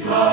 Islam.